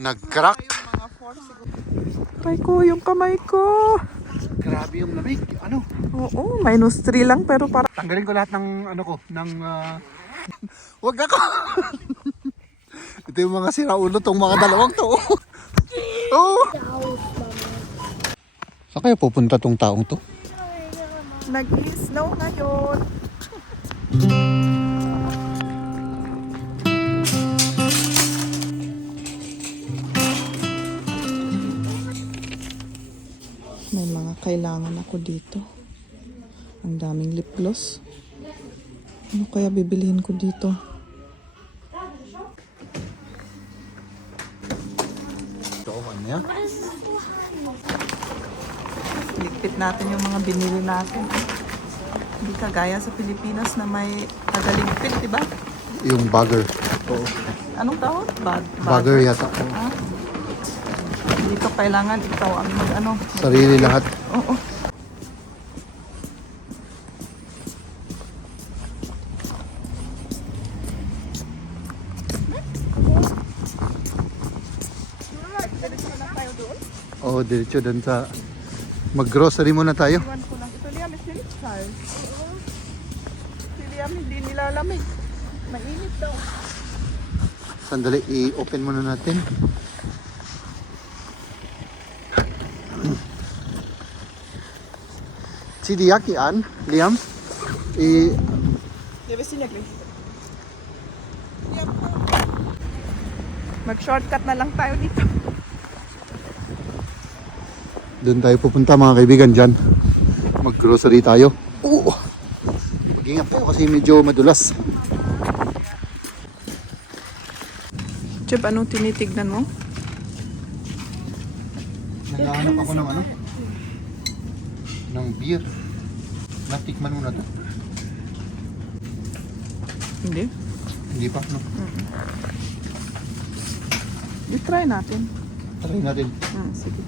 Nag-crack. Kamay ko, yung kamay ko. Grabe yung lamig. Ano? Oo, -3 lang pero para Tanggalin ko lahat ng ano ko, ng wag ako. Ito yung mga siraulo tong mga dalawang to. Oh. Saan kaya pupunta tong taong to? nag-snow ngayon. May mga kailangan ako dito. Ang daming lip gloss. Ano kaya bibilihin ko dito? Ito, ano yan? Ligpit natin yung mga binili natin. Hindi kagaya sa Pilipinas na may tagaligpit, di ba? Yung bagger. Oo. Anong tawag? Bagger yata. Ah? Dito kailangan ikaw ang mag-ano. Sarili lahat. Oo. Oo, diretso dun sa mag-grocery muna tayo. Iwan ko lang. Ito Liam, is Philipsar. Si Liam hindi nilalamig. Mainit daw. Sandali, i-open muna natin. Chidiyaki an, Liam. Mag-shortcut na lang tayo dito. Doon tayo pupunta mga kaibigan dyan. Mag-grocery tayo. Oo! Mag-ingat po kasi medyo madulas. Chip, anong tinitignan mo? Naghahanap ako ng ano? Ng beer. Natikman mo na to? Hindi. Hindi pa, no? I-try natin. Try natin. Sige.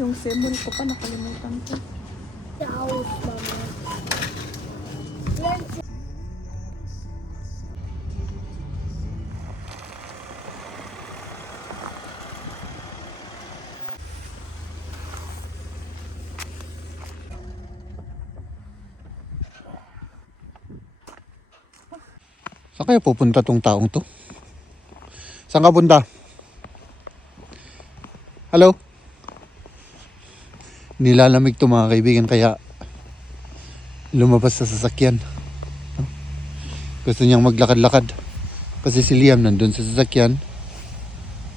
Yung symbol ko pa nakalimutan ko. Saan kaya pupunta tong taong to? Saan ka punta? Hello? Nilalamig to mga kaibigan kaya lumabas sa sasakyan. Gusto niyang maglakad-lakad. Kasi si Liam nandun sa sasakyan.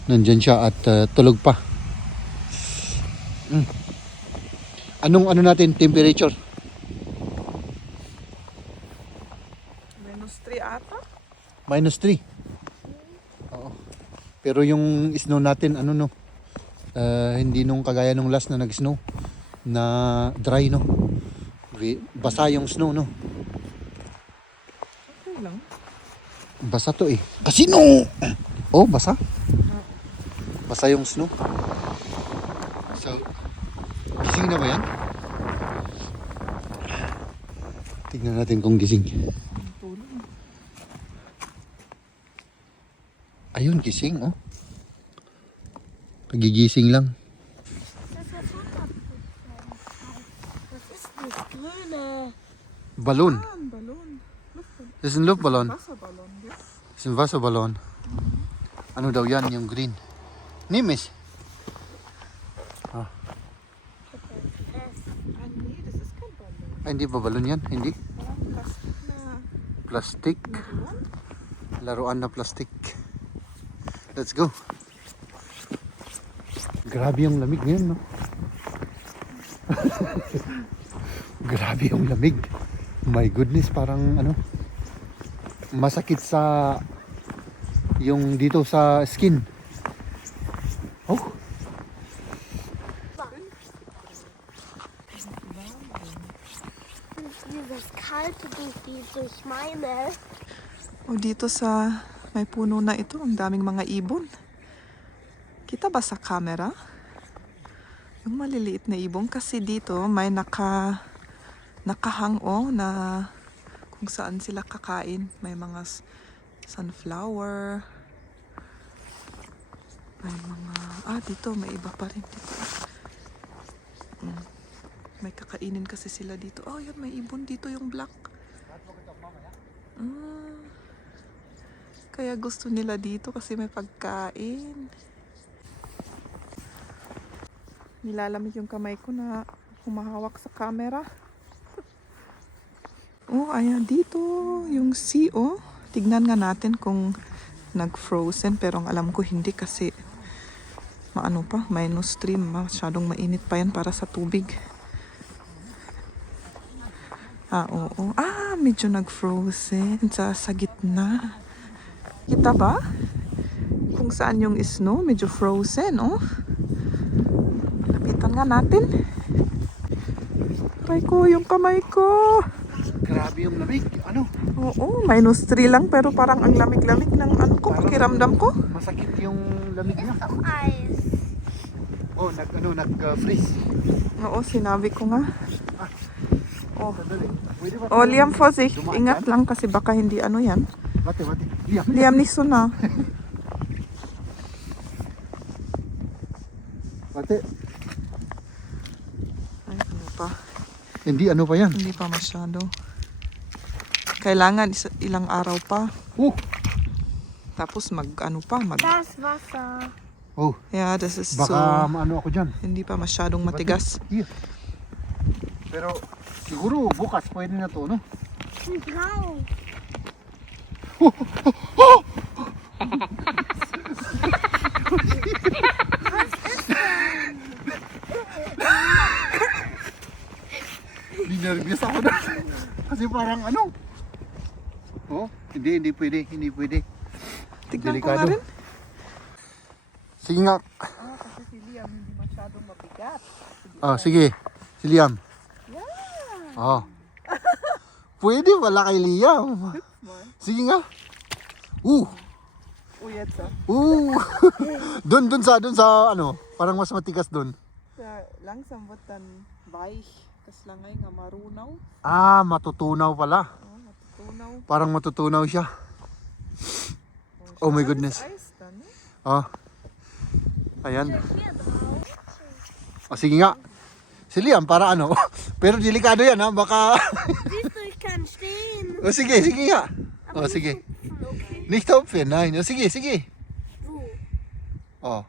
Nandyan siya at tulog pa. Anong ano natin temperature? -3 ata? -3. Oo. Pero yung snow natin ano no? Hindi nung kagaya nung last na nag-snow na dry no. Basa yung snow no. Okay lang. Basa to eh. Kasi no. Oh, basa. Basa yung snow. So, gising na ba yan? Tignan natin kung gising. Ayun, gising oh. Pagigising lang. Balloon. Balon. Das ist ein Luftballon. Wasserballon, ja? Das ist ein Wasserballon. Ano daw yan, yung green? Nimm es. Ah, nee, das ist kein Ballon. Ay, hindi ba balon yan? Hindi. Plastik na. Plastic. Laruan na plastic. Let's go. Grabe yung lamig ngayon, no? Grabe yung lamig. My goodness, parang ano, masakit sa yung dito sa skin. Oh. Dieses kalte dito, ich meine. O dito sa may puno na ito, ang daming mga ibon. Kita ba sa camera? Yung maliliit na ibong kasi dito may nakahango na kung saan sila kakain. May mga sunflower. May mga, dito may iba pa rin dito. May kakainin kasi sila dito. Oh, yun, may ibon dito yung black. Kaya gusto nila dito kasi may pagkain. Nilalamig yung kamay ko na humahawak sa camera. Oh, ayan dito yung sea, oh. Tignan nga natin kung nag-frozen, pero ang alam ko hindi kasi maano pa, -3, masyadong mainit pa yan para sa tubig. Oo. Medyo nag-frozen sa gitna. Kita ba? Kung saan yung snow, medyo frozen, oh. Lapitan nga natin. Yung kamay ko. Grabe yung lamig. Ano? Oo, -3 lang pero parang ang lamig-lamig ng ano ko, pakiramdam ko. Masakit yung lamig niya. Ice. Oh, nag-freeze. Oo, sinabi ko nga. Oh. Sandali. Pwede ba? Oh, Liam Vorsicht, ingat lang kasi baka hindi ano yan. Wate. Liam. Liam nicht so nah. Wate. Ay, ano pa? Hindi ano pa yan? Hindi pa masyado. Kailangan ilang araw pa. Tapos mag. Das Wasser. Oh, Yeah, das ist so. baka maano ako dyan. Hindi pa masyadong matigas. Here. Pero siguro bukas pwede na to, no? Grau. Nervous ako na. Kasi parang ano? Oh, hindi pwede. Tignan ko nga Delikado. rin. Sige nga. Kasi si Liam hindi masyadong mabigat. Sige. Si Liam. Pwede wala kay Liam. Sige nga. Uyat sa. Doon sa ano, parang mas matigas doon. Langsam wird dann weich. Tas langay nga marunaw. Matutunaw pala. Matutunaw. Parang matutunaw siya. Oh my goodness. Eis dann, ne? Ayan. Sige nga. Si Liam, para ano? Pero delikado yan, ha? Baka... Siehst du, ich kann stehen. Sige nga. Sige. Okay. Nicht hopfen, nein. Sige. Wo?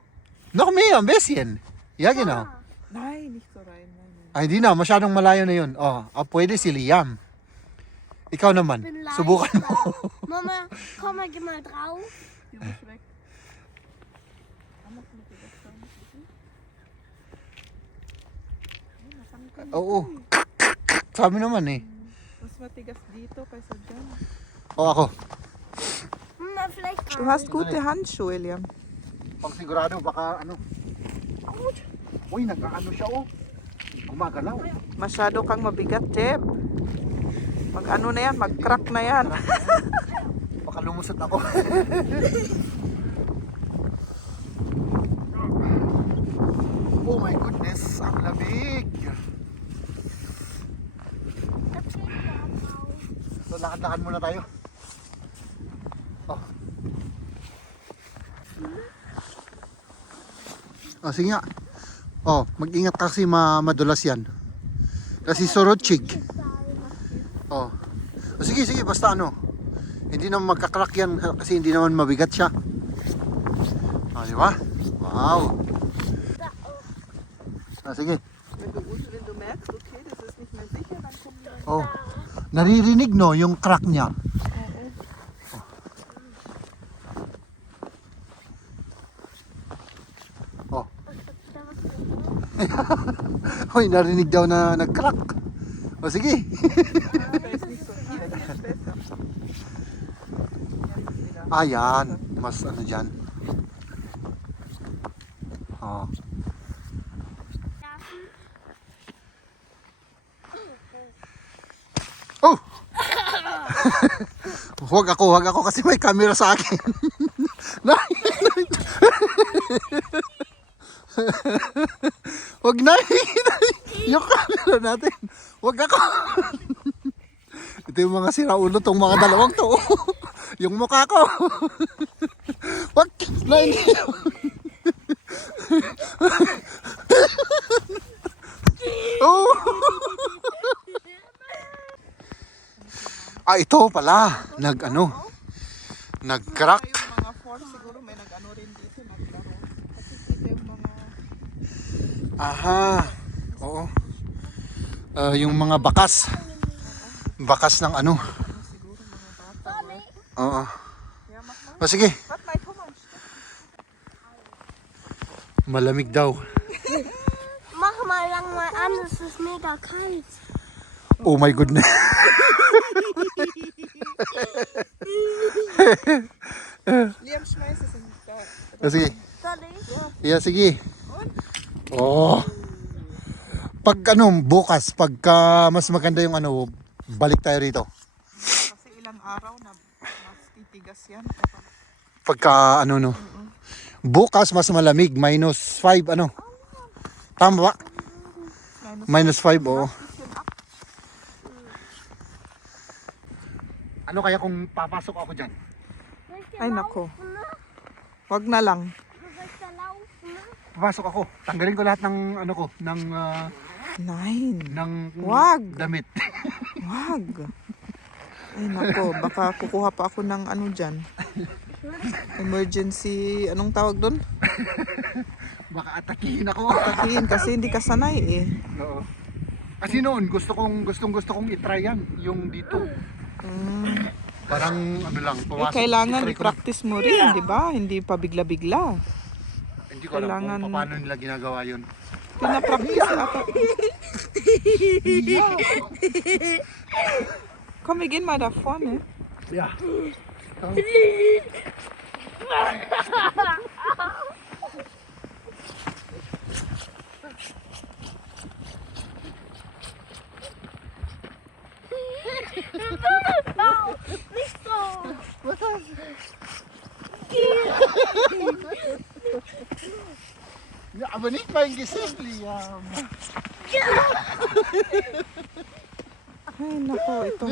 Noch mehr, ein bisschen. Ja, genau. Nein, nicht so rein. Nein. Hindi na. Masyadong malayo na yun. Pwede si Liam. Ikaw naman. Bin Subukan mo. leichter. Mama, komm mal, geh mal drauf. Die muss weg. Oo. Sabi naman eh. Mas matigas dito kaysa dyan. Ako. Mama, vielleicht Du hast gute Handschuhe, Liam. Pag sigurado, baka ano. Uy, nag-ano siya, Gumagalaw. Masyado kang mabigat, Jeb. Mag-ano na yan, mag-crack na yan. Baka lumusot ako. Oh my goodness, ang lamig. So, lakad-lakad muna tayo. Sige nga. Mag-ingat kasi madulas yan. Kasi sorochig. Sige, basta ano. Hindi naman magka-crack yan kasi hindi naman mabigat siya. Di ba? Wow. Sige. Wenn du merkst, okay, das ist nicht mehr sicher, dann komm Naririnig no yung crack niya. Hoy, narinig daw na nag-crack. Sige. Ayan, mas ano dyan. Huwag ako kasi may camera sa akin. Wag na. Yung camera natin. Wag ako. Ito yung mga siraulo tong mga dalawang to. Yung mukha ko. Wag. Na hindi. Oh. Ito pala. Nag-crack. Yung mga four siguro may nag-ano rin dito, naglaro. Kasi kita yung mga... Aha. Oo. Yung mga bakas. Bakas ng ano. Siguro mga bata. Oo. Kaya makma. Sige. Ba't may tumanch? Malamig daw. Mach mal lang mal an, es ist mega kalt. Oh my goodness. Liam, schmeiß es in da. Sige. Soll ich? Yeah, sige. Oh. Pag bukas, pagka mas maganda yung balik tayo rito. Kasi ilang araw na mas titigas yan. Pagka bukas mas malamig, -5 Tama ba? -5 oo. Ano kaya kung papasok ako dyan? Soll ich Ay, dir nako. laufen, ne? Wag na lang. Soll ich da laufen, ne? Papasok ako. Tanggalin ko lahat ng Nein. ng Wag. damit. Wag. Ay nako, baka kukuha pa ako ng dyan. Emergency, anong tawag doon? Baka atakihin ako. Takihin kasi hindi ka sanay eh. Oo. Kasi noon gustong i-try yan, yung dito. Parang lang, Eh, kailangan i-practice mo rin, di ba? Hindi pa bigla-bigla. Hindi ko alam kailangan- kung paano nila ginagawa yun. Pinapractice ata. Komm, wir gehen mal da vorne. Yeah. Nicht so. Ja, aber nicht mein Gesicht, Liam. Ay nako, ito.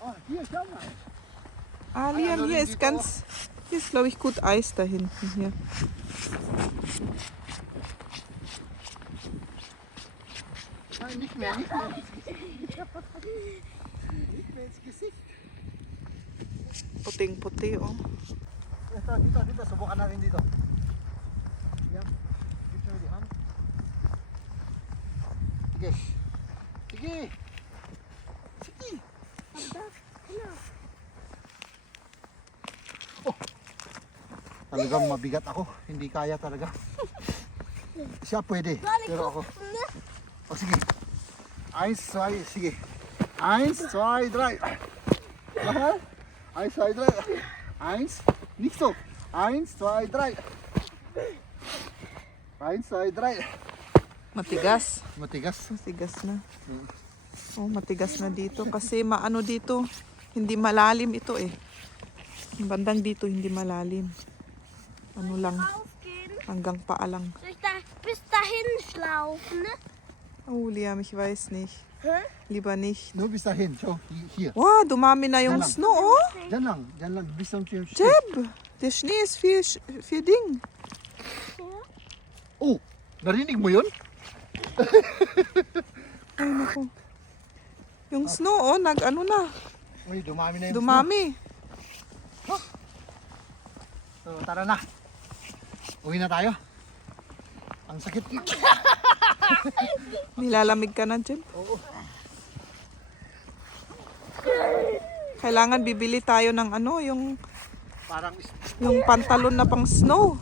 Oh, hier, schau mal. Liam, hier ist glaube ich, gut Eis da hinten hier. Nein, nicht mehr, nicht mehr. Nicht mehr ins Gesicht. Puting-puti, oh. Dito, subukan natin dito. Yan. Dito na di hand. Sige. Sige. Sige. Oh. Talagang mabigat ako. Hindi kaya talaga. Siya pwede. Pero ako. Oh, sige. 1, 2, sige. 1, 2, 3. Aha. 1, 2, 3. 1, nicht so. 1, 2, 3. 1, 2, 3. Matigas. Matigas. Matigas na. Oh, matigas na dito. Kasi maano dito, hindi malalim ito eh. Yung bandang dito, hindi malalim. Ano lang, Rausgehen. hanggang paa lang. Soll ich da bis dahin schlaufen, ne? Oh, Liam, ich weiß nicht. Hä? Lieber nicht. Nur bis dahin. Schau, hier. Wow, dumami na yung Dalang. snow, oh. Diyan lang. Bis zum Tier. Jeb, der Schnee ist viel Ding. Oh, narinig mo yun? Ay, naku. Yung snow, oh, nag-ano na. Uy, dumami na yung Dumami. snow. So, tara na. Uwi na tayo. Ang sakit. Nilalamig ka na, Jeb. Oo. Kailangan bibili tayo ng yung Parang pantalon na pang snow.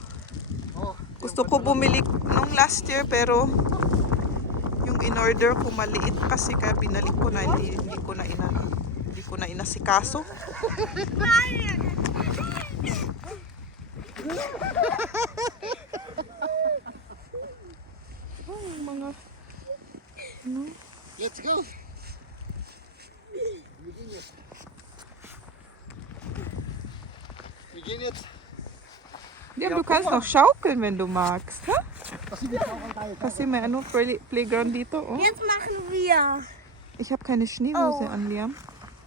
oh, Gusto ko bumili nung last year pero yung in-order ko maliit kasi kaya binalik ko na hindi ko na inasikaso. Mga let's go. Wir gehen jetzt. Wir gehen jetzt. Liam, du kannst noch schaukeln, wenn du magst. Ha? Kasi dito ako tayo. Kasi may ano, Playground dito. Oh. Jetzt machen wir. Ich habe keine Schneehose Oh. an, Liam.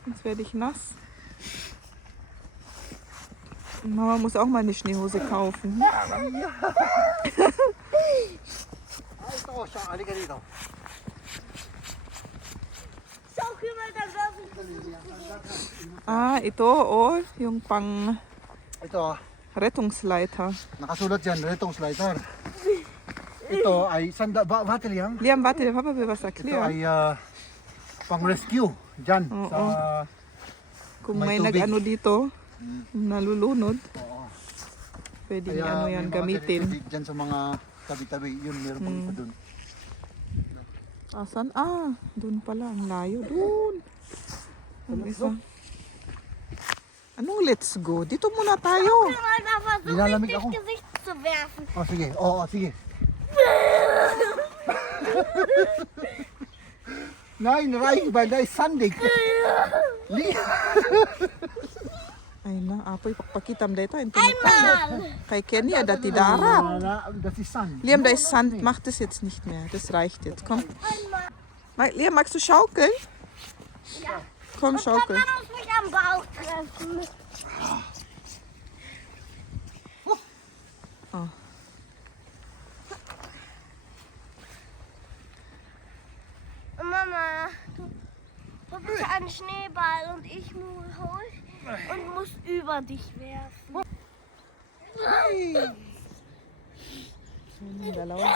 Sonst werde ich nass. Mama muss auch mal eine Schneehose kaufen. Ito, siya. Halika dito. Schau mal, da werfen. Ah, ito, oh, yung pang Ito, Rettungsleiter. nakasulat dyan, Rettungsleiter. Ito ay warte lang. Liam, warte, der Papa will was Ito erklären. ay pang-rescue dyan Oo. sa... Kung may may tubig. nag-ano dito, nalulunod, Oo. pwede Kaya ano may yan mga gamitin. ganito dyan sa mga tabi-tabi. Yun, meron pang iba dun. Asan? Ah, dun pala. Ang layo. Dun. Ang isa. Anong let's go? Dito muna tayo. Mal da versuchen, Nilalamig dich ako. Gesicht zu werfen. Oh, sige. Oo, sige. Nein, rein, weil da ist sandig. Ay na, apoy pakitam dito. Einmal. Kay Kenny, da die darab. Das ist Sand. Liam, da ist Sand. Mach das jetzt nicht mehr. Das reicht jetzt. Komm. Liam, magst du schaukeln? Ja. Komm, schaukel. Papa muss mich am Bauch treffen. Oh. Mama, du bitte einen Schneeball und ich hol und muss über dich werfen. Yung dalawa.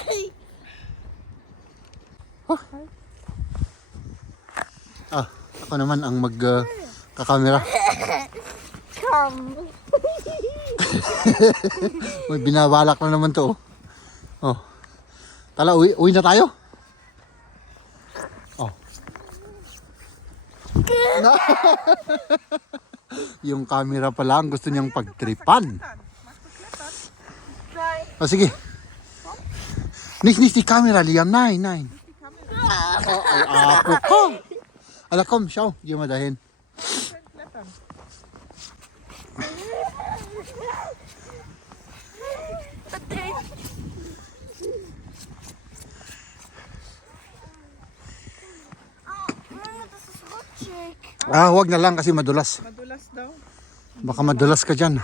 Ako naman ang kakamera. Komm. May binabalak na naman to. Oh. Tala, uwi na tayo. Oh. Na. Yung camera pa lang gusto niyang pagtripan. Oh, sige. Nicht die Kamera, Liam. Nein, nein. Oh, apo ko. Ala, komm, schau. Geh mal dahin. Oh, Mama, das ist rutschig. Huwag na lang kasi madulas. Madulas daw. Baka madulas ka dyan.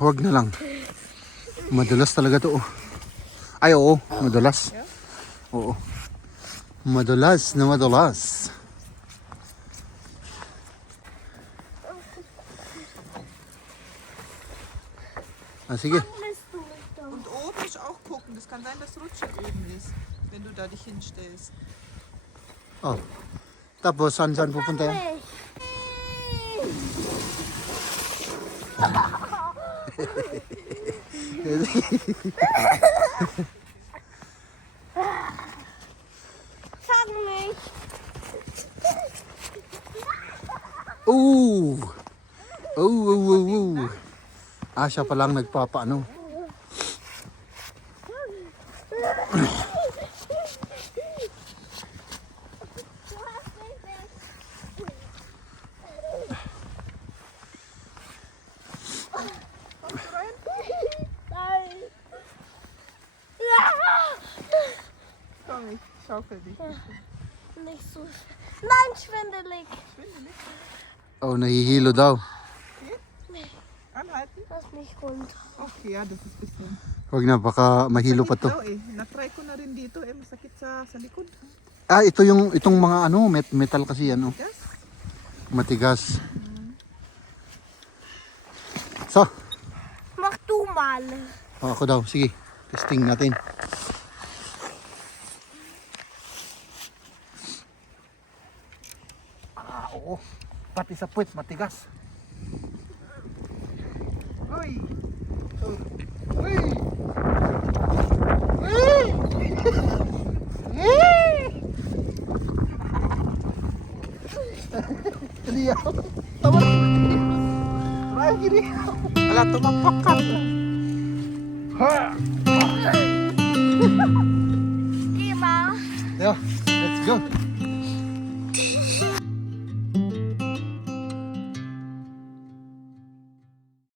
Huwag na lang. Madulas talaga to. Oh. Ay, oo. Madulas. Oo. Madulas na madulas. Sige. Lässt du mich doch. Und oben ist auch gucken. Das kann sein, dass rutschig oben ist, wenn du da dich hinstellst. Oh. Tapos, saan pupunta yan? Mich. Fang mich. Ooh! Oh. Siya palang nagpapaano. Nein. Komm, ich schaukel dich. Nicht so. Nein, schwindelig. Oh, nahihilo daw. Anhalten? Lass mich runter. Okay, ja, das ist ein bisschen. Huwag na, baka mahilo pa to. Daw eh. Na-try ko na rin dito eh. Masakit sa likod. Itong mga ano, metal kasi ano. Yes? Matigas. So, Mach du mal. ako daw. Sige, testing natin. Oo. Pati sa puwet, matigas. Uy! Uy! Liyaw. Tawag. Try gini. Wala, tumakpak ka. Geh mal. Ja, let's go.